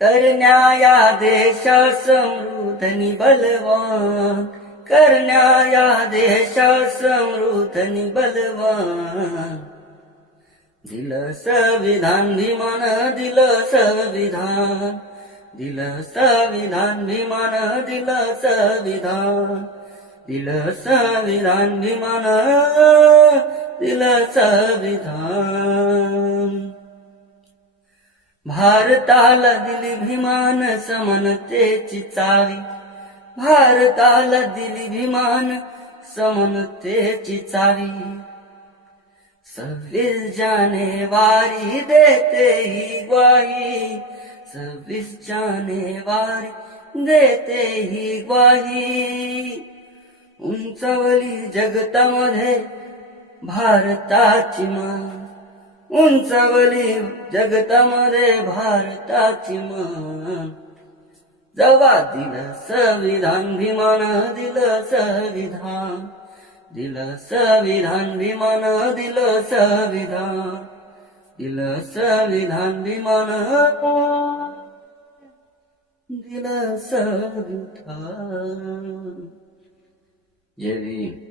करण्या या देशा समृद्ध नि बलवान, करण्या या देशा समृद्ध नि बलवान. दिलं संविधान भीमानं, दिलं संविधान, दिलं संविधान भीमानं, दिलं संविधान, दिलं संविधान भीमानं, दिलं संविधान. भारताला दिली भीमान समानतेची चावी, भारताला दिली भीमान समानतेची चावी. 26 जानेवारी देते ही ग्वाही, 26 जानेवारी देते ही ग्वाही. उंचावली जगतामध्ये भारताची मान, उंचावली जगतामध्ये भारताची मान. जेव्हा दिलं संविधान भीमानं, दिलं संविधान, दिलं संविधान भीमानं, दिलं संविधान, दिलं संविधान भीमानं, दिलं संविधान. जय भीम.